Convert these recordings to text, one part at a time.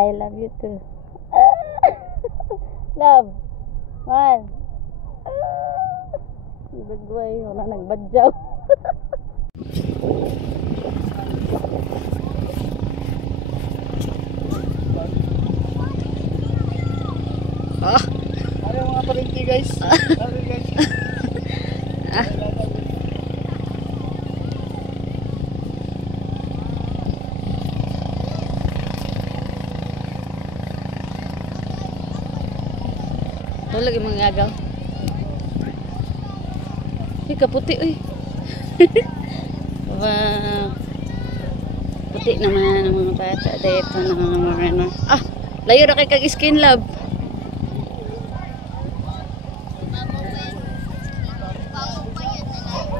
I love you too. Love. Man. Bagway, wala nagbadyaw. Ano yung mga parinti guys? Ano guys? Ito lagi mga agaw. Uy, kaputi uy. Wow. Puti naman ang mga bata dito ng mga marino. Ah, layo na kay kag skin love.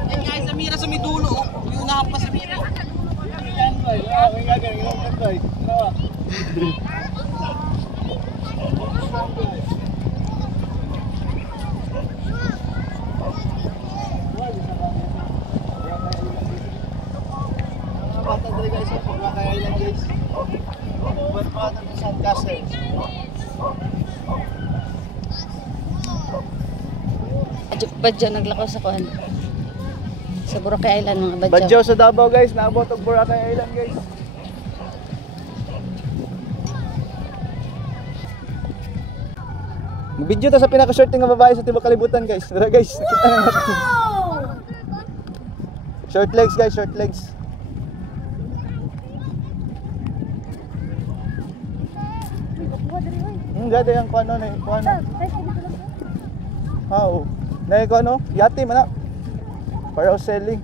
Yan guys, sa Mira sa may dulo. May unahan pa sa Mira. Yan guys, may gagawin guys. Badyaw naglakaw sa kuan. Sa Boracay Island mga badyaw. Badyaw sa Davao guys, naabot og Boracay Island guys. Video ta sa pinaka-short nga babae sa tibok kalibutan guys. Tara guys, nakita na natin. Short legs guys, short legs. Gada yung kuano na kuano. Oo. Na kuano, yati man na. Para selling.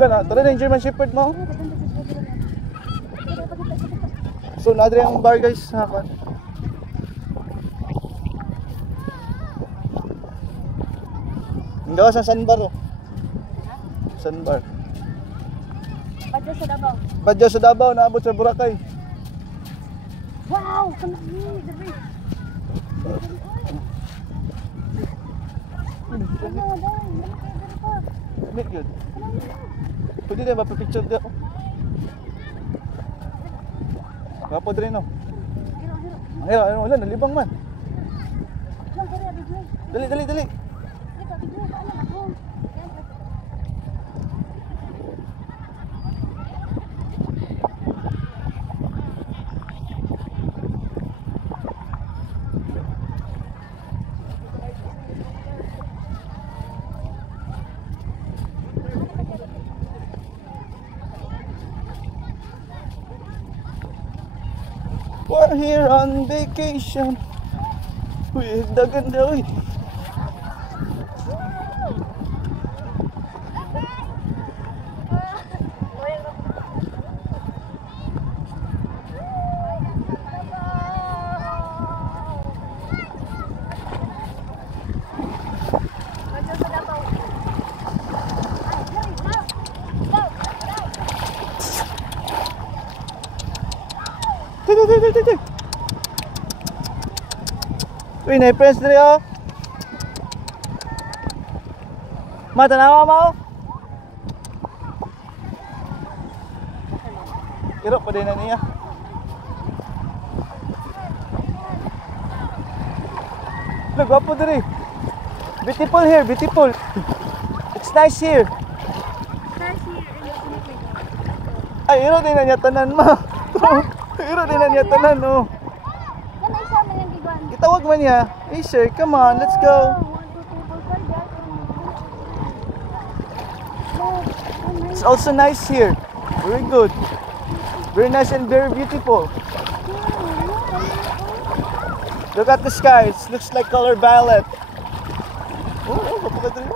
Gana, tara na yung German Shepherd mo. So nadre ang bar guys ha kuan. Ngawa sa sandbar oh. Sandbar. Badyaw sa Davao. Badyaw sa Davao naabot sa Boracay. Wow, kana ni, dabi. Meet yun. Pwede na ba pa-picture dyan? Kapod rin no? Hiro, wala, nalibang man. Dali. We're here on vacation. Uy, dagan na uy. Uy, na-press na rin oh. Matanawa mo oh. Kiro pa din na niya. Look, wapo diri. Beautiful here, beautiful. It's nice here. Ay, iro din na niya tanan ma. Iro din na niya tanan oh. Itawag man niya. Hey sir, come on, let's go. It's also nice here. Very good. Very nice and very beautiful. Look at the sky. It looks like color violet. Oh, kapag rin.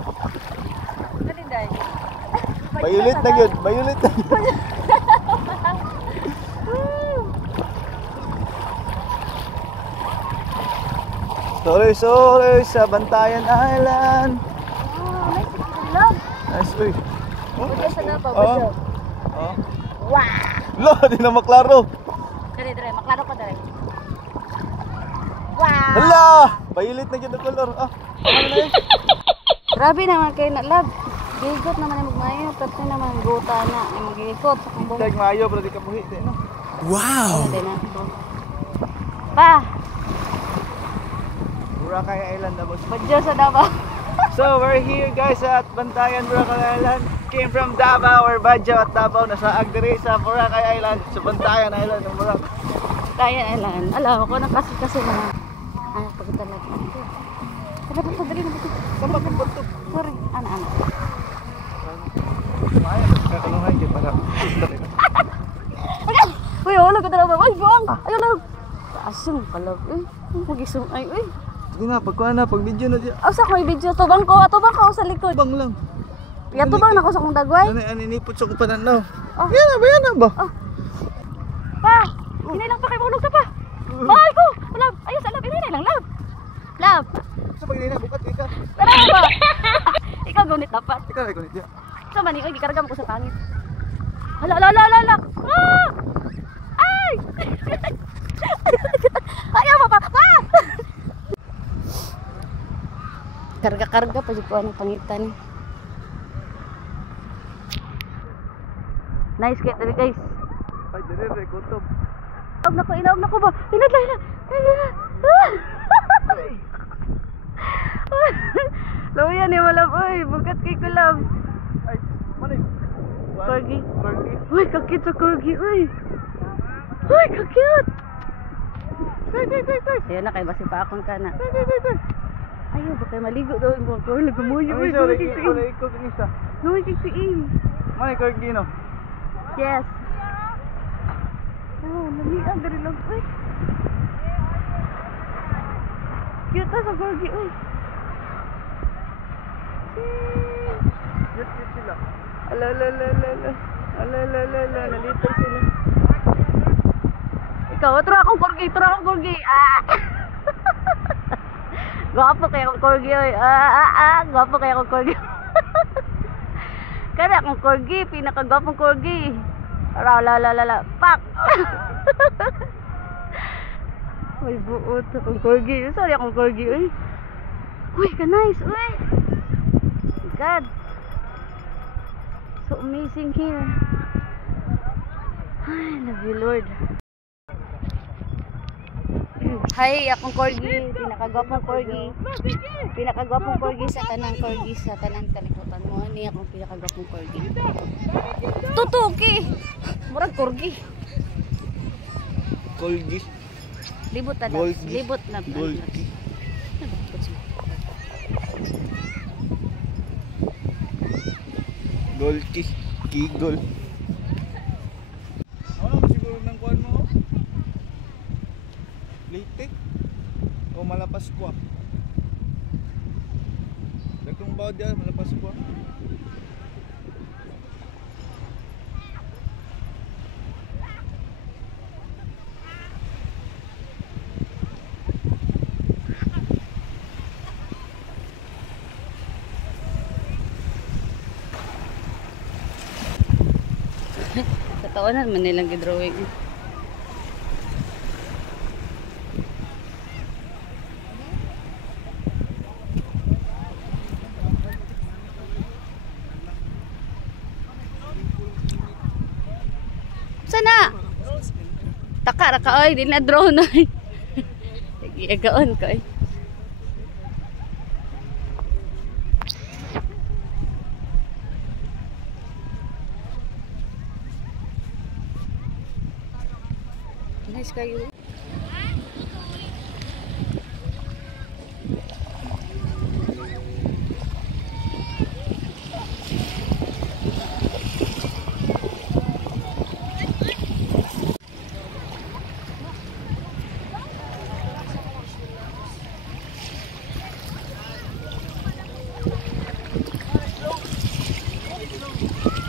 Violet na yun. Violet na yun. Sorry sa Bantayan Island. Nice, uy. Badyaw sa Davao, Oh. badyaw. Oh. Wow. Lo, di na maklaro. Dire, maklaro ko dire. Wow. Hala! Violet na yun ang color. Ah, ano na yun? Grabe naman kayo na love. Gigot naman ang magmayo, pati naman guta na ay mag-iikot sa kumbong. Tag maayo, bro, di ka buhi. Di, no? Wow! Ayun na ako. Pa! Boracay Island na boss. Badyo sa Davao. So we're here guys at Bantayan, Boracay Island. Came from Davao or Badyo at Davao. Nasa Agdiri sa Boracay Island. Sa Bantayan Island ng Boracay. Bantayan Island. Alam ko na kasi na. Pagkita lang. Dapat po dali na dito. Kapag ang buntok. Sorry. Ana. Ay, kakalungay kayo para. Uy, wala ka talaga. Uy, buwang. Ayaw lang. Asong kalab. Uy, magisong. Ay, uy. Sige na, pagkuha na, pag video na dyan. Asa ko may video. Tubang ko sa likod. Bang lang. Kaya tubang na ko sa kong dagway. Aninipot sa kong pananaw. Oh. Yan na ba? Pa! Hinay lang pa kayo mahulog sa pa. Mahal ko! Lab! Ayos, lab! Hinay lang, lab! Lab! Sa pag na bukat, ikaw. Tara ba? Ikaw gunit dapat. Ikaw na ikunit dyan. Sa mani, oy, gikarga mo ko sa pangit. Hala! Ah! Ay! Ayaw mo pa! Pa! Karga-karga pa dito ang pangitan. Nice kaya tali guys. Ay, dire, gutom. Inaog na ko ba? Hinadla. Luya ni Malab, oy, bukat kay Kulab. Ay, manay. Corgi. Corgi. Uy, kakit sa corgi, uy. Uy, kakit. Ayun na, kay basi pa akong ka na. Ayaw, ba kayo maligo daw yung mga corgi. Gumuyo, uy, Wala gumuyo. ikaw ng isa. Gumuyo kiktiin. Manay, corgi no? Yes. Oh, lamian, dari lang, uy. Cute sa corgi, uy. Cute sila. Ala, nalito sila. Ikaw, turo akong corgi. Ah! Gwapo kaya akong corgi, oy. Gwapo kaya akong corgi. Kaya akong corgi, pinakagwapong corgi. Pak! Uy, buot akong corgi. Sorry akong corgi, uy. Uy, ka nice, uy. God. So amazing here. I love you, Lord. Hi, akong corgi. Pinakagwapong corgi sa tanang corgi sa tanang kalibutan mo. Ni akong pinakagwapong corgi. Tutuki! Murag corgi. Corgi. Libot na Golgi. Libot na. Golgi. Golgi. Kigol. Ano mo siguro ng kuhan mo? Litik? O malapas ko? Dagkong bawad yan, malapas ko. Tatawanan man nilang gidrawing. Sana? Taka ra ka oy, di na drone oy. Igaon ka oy. Nice kayo.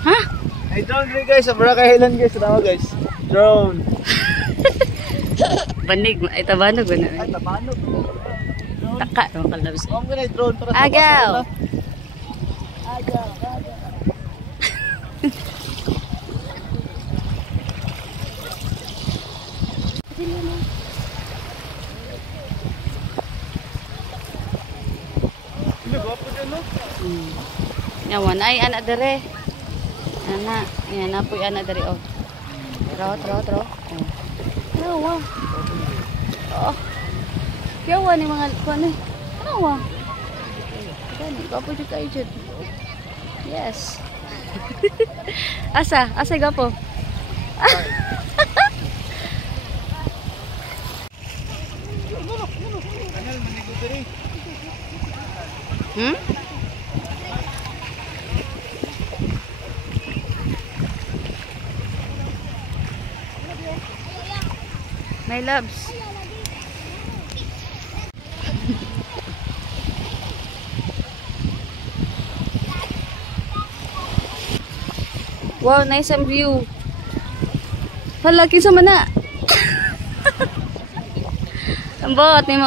Ha? Hey, drone rin guys, sa Boracay Island guys, tama guys. Drone. Banig, ay tabanog ba na? Ay, tabanog. Taka, ang kalabs. Huwag mo na yung drone para sa Agaw! Agaw. Gwapo dyan, no? Yawan, ay anak dere. Anak, yan na po yung anak dere, oh. Tro. Nawa. Oh. Yawa ni mga kuan eh. Nawa. Gani, gapo jud kay jud. Yes. Asa gapo. Hmm? My loves. Wow, nice ang view. Palagi sa mana. Ang bot ni mo.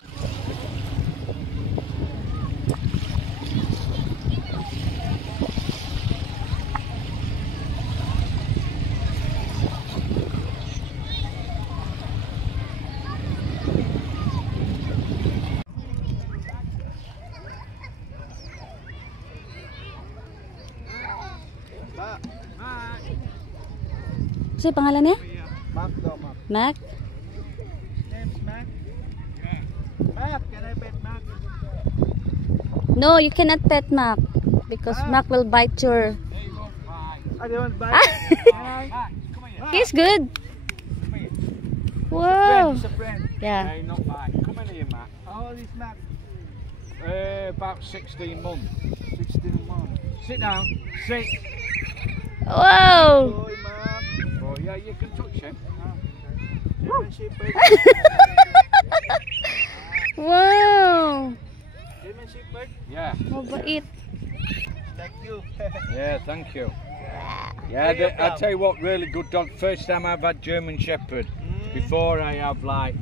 Kasi pangalan niya? Mac daw, Mac. Mac? Name's Mac? Yeah. Mac, can I pet Mac? No, you cannot pet Mac. Because Mac will bite your... I don't bite. He's good. Wow. He's a friend. Yeah. Hey, not bad. Come in here, Matt. How old is Mac? About 16 months. 16 months. Sit down. Sit. Wow. Boy, Mac. Oh, yeah, you can touch him. German Shepherd. Wow. German Shepherd. Yeah. Mabait. Thank you. Yeah, thank you. Where you Yeah, I'll from? tell you what, really good dog. First time I've had German Shepherd. Before I have like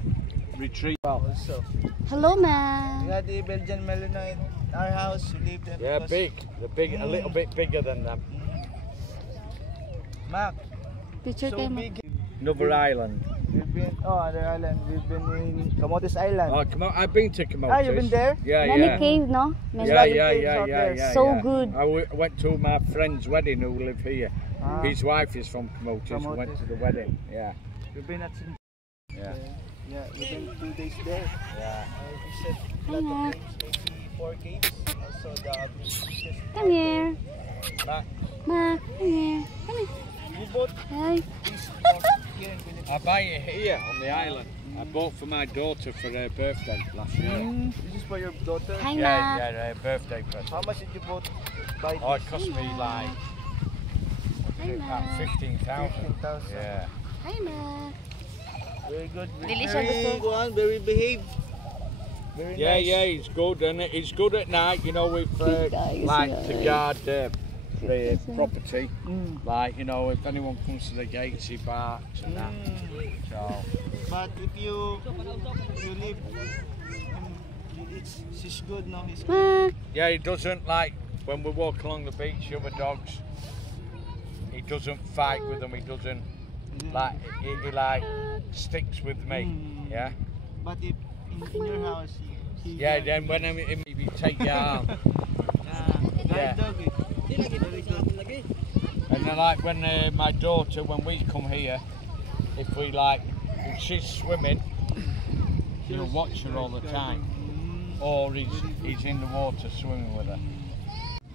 retrieve. Also, Hello, we man. had the Belgian Malinois in our house. We lived there. Yeah, because- big. They're big, a little bit bigger than them. Mac, Picture so kay Mac. big. Another island. We've been, other island. We've been in Camotes Island. Oh, come on! I've been to Camotes. Ah, you've been there? Yeah, Many yeah. cave, no? Many Yeah, Many yeah, caves yeah, out yeah, there. yeah. So yeah. good. I went to my friend's wedding who live here. Ah, His wife is from Camotes. We went to the wedding. Yeah, we've been at some, yeah, yeah, we've been 2 days there. yeah. We said a lot of caves, maybe 4 caves. Also the just Come here. Mac, Mac, come here. Come here. we bought Hi. this here in Philippines. I buy it here on the island. I bought for my daughter for her birthday last year. This is for your daughter. Hi, Yeah, Mac. yeah, her birthday present. How much did you buy Oh, this? it cost me like Hi, about Mac. 15,000. 15,000. Yeah. Hi, Mac. Very good. Dili siya gusto. Go on, very behaved. Very Yeah, nice. yeah, he's good, and he's good at night. You know, with guys, like yeah. to guard the property. Mm. Like, you know, if anyone comes to the gates, he barks and that. So But if you live, she's good now. He's good. Mac. yeah, he doesn't like when we walk along the beach. The other dogs, he doesn't fight with them. He doesn't like he like sticks with me. Mm. Yeah. But if in your house, he Yeah. Then when I'm in, he take your arm. guide Yeah. dog. Very good. And then like when my daughter, when we come here, if she's swimming, he'll watch her all the time. Or he's in the water swimming with her.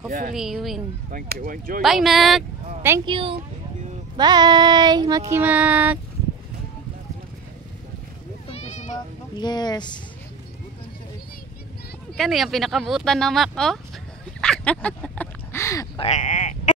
Hopefully you win. Thank you. Enjoy Bye, your Mac. stay. Thank you. Thank you. Bye, Maki Mac. Butan kasi Mac, no? Yes. Butan siya eh. Kano yung pinakabutan na Mac, oh?